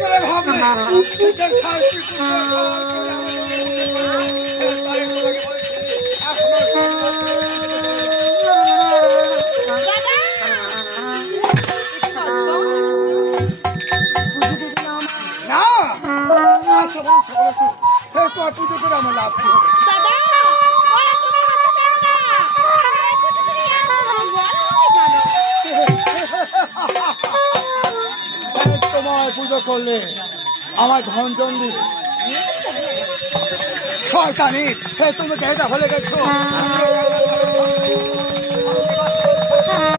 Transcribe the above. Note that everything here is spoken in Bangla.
করে ভাবলে না তোমার পুজো করে আমার লাভ কি হবে? তোমার পুজো করলে আমার ধন জন দিবে শয়তানি তুমি এটা হলে গেছো